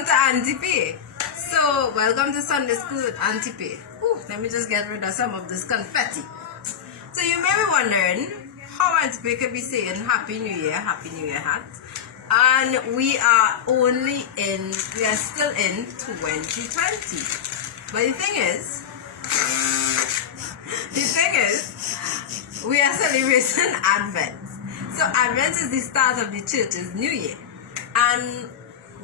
Welcome to Aunty P. So, welcome to Sunday School with Aunty P. Let me just get rid of some of this confetti. So, you may be wondering how Aunty P could be saying Happy New Year hat. And we are still in 2020. But the thing is, we are celebrating Advent. So Advent is the start of the church's new year. And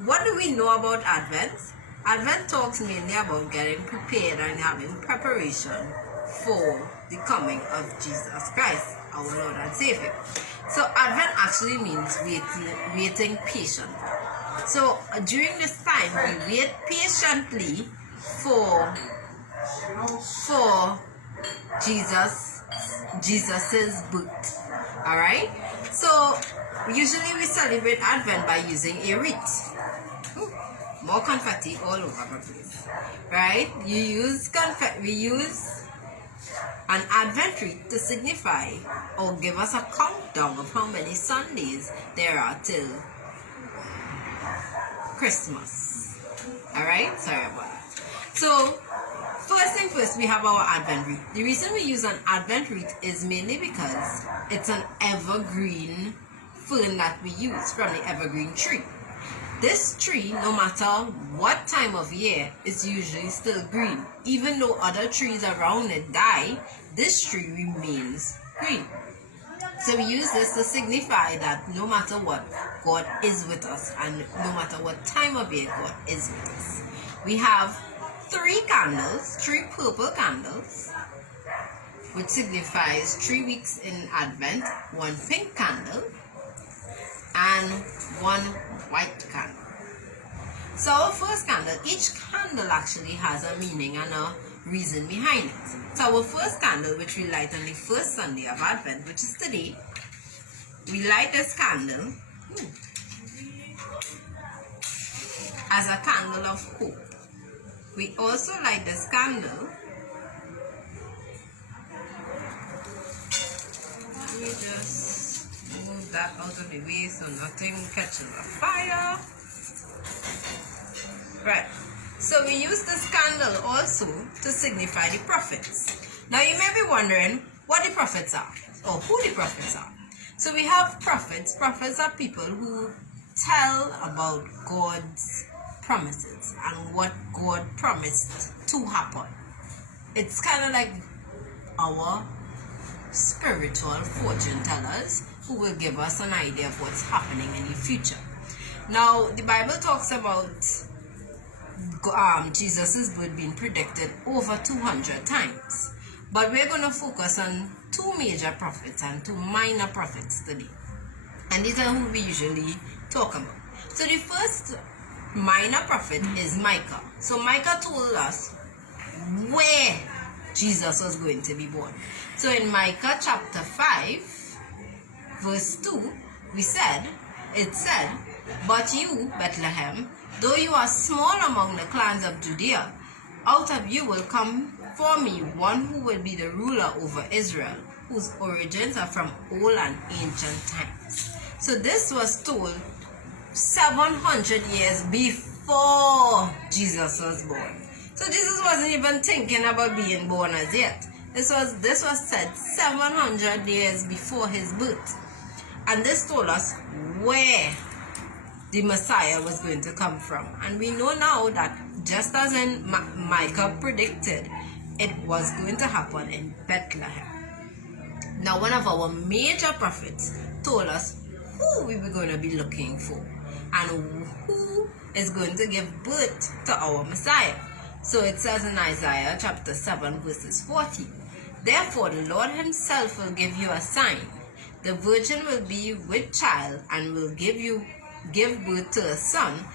what do we know about Advent? Advent talks mainly about getting prepared and having preparation for the coming of Jesus Christ, our Lord and Savior. So Advent actually means waiting patiently. So during this time, we wait patiently for Jesus's birth. Alright? So usually we celebrate Advent by using a wreath. More confetti all over the place. Right? We use an Advent wreath to signify or give us a countdown of how many Sundays there are till Christmas. Alright? Sorry about that. So first thing first, we have our Advent wreath. The reason we use an Advent wreath is mainly because it's an evergreen fern that we use from the evergreen tree. This tree, no matter what time of year, is usually still green. Even though other trees around it die, this tree remains green. So we use this to signify that no matter what, God is with us, and no matter what time of year, God is with us. We have 3 candles, 3 purple candles, which signifies 3 weeks in Advent, 1 pink candle, and 1 white candle. So our first candle, each candle actually has a meaning and a reason behind it. So our first candle, which we light on the first Sunday of Advent, which is today, we light this candle as a candle of hope. We also light this candle. Let me just move that out of the way so nothing catches a fire. Right. So we use this candle also to signify the prophets. Now you may be wondering what the prophets are or who the prophets are. So we have prophets. Prophets are people who tell about God's promises and what God promised to happen. It's kind of like our spiritual fortune tellers who will give us an idea of what's happening in the future. Now, the Bible talks about Jesus' birth being predicted over 200 times. But we're going to focus on 2 major prophets and 2 minor prophets today. And these are who we usually talk about. So the first minor prophet is Micah. So Micah told us where Jesus was going to be born. So in Micah chapter 5 verse 2 it said, "But you, Bethlehem, though you are small among the clans of Judea, out of you will come for me one who will be the ruler over Israel, whose origins are from old and ancient times." So this was told 700 years before Jesus was born. So Jesus wasn't even thinking about being born as yet. This was said 700 years before his birth. And this told us where the Messiah was going to come from. And we know now that just as in Micah predicted, it was going to happen in Bethlehem. Now one of our major prophets told us who we were going to be looking for and who is going to give birth to our Messiah. So it says in Isaiah chapter 7 verses 40, "Therefore the Lord himself will give you a sign. The virgin will be with child and will give birth to a son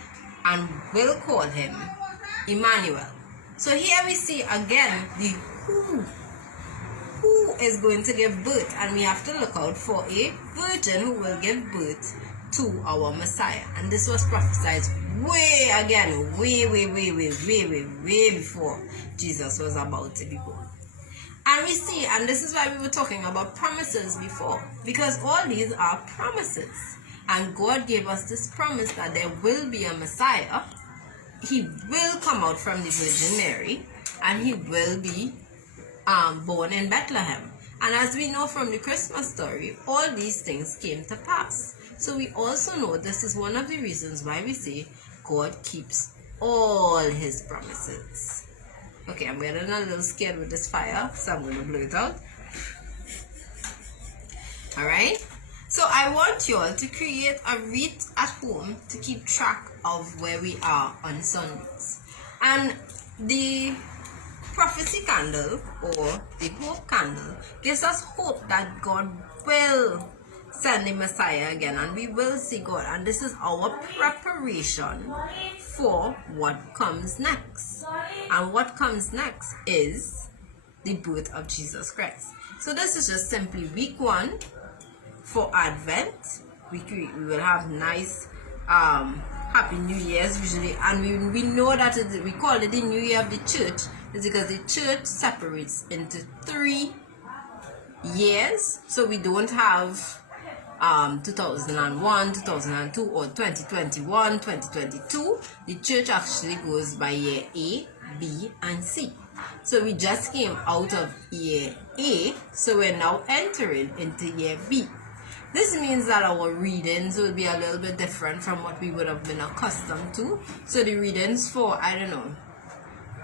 and will call him Emmanuel." So here we see again the who is going to give birth, and we have to look out for a virgin who will give birth to our Messiah. And this was prophesied way before Jesus was about to be born. And we see, and this is why we were talking about promises before, because all these are promises. And God gave us this promise that there will be a Messiah he will come out from the Virgin Mary, and he will be born in Bethlehem. And as we know from the Christmas story, all these things came to pass. So we also know this is one of the reasons why we say God keeps all his promises. Okay, I'm getting a little scared with this fire, so I'm going to blow it out. Alright? So I want you all to create a wreath at home to keep track of where we are on Sundays. And the prophecy candle or the hope candle gives us hope that God will send the Messiah again and we will see God. And this is our preparation for what comes next. And what comes next is the birth of Jesus Christ. So this is just simply week 1 for Advent. We will have nice Happy New Year's usually, and we know that we call it the New Year of the church is because the church separates into 3 years. So we don't have 2001, 2002 or 2021, 2022. The church actually goes by year A, B and C. So we just came out of year A, so we're now entering into year B. This means that our readings will be a little bit different from what we would have been accustomed to. So the readings for, I don't know,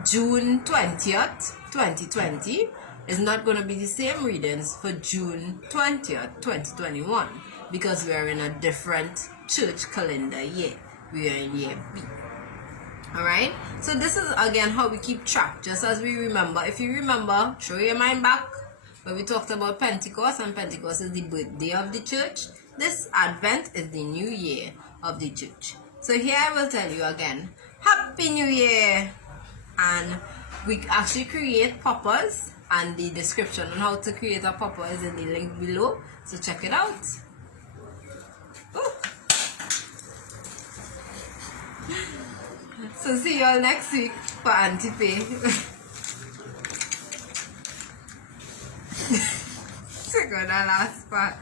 June 20th, 2020 is not going to be the same readings for June 20th, 2021 because we are in a different church calendar year. We are in year B. Alright? So this is again how we keep track, just as we remember. If you remember, throw your mind back when we talked about Pentecost, and Pentecost is the birthday of the church. This Advent is the new year of the church. So here I will tell you again, Happy New Year! And we actually create poppers, and the description on how to create a popper is in the link below, so check it out. Ooh. So see you all next week for Aunty Pay. Check out that last part.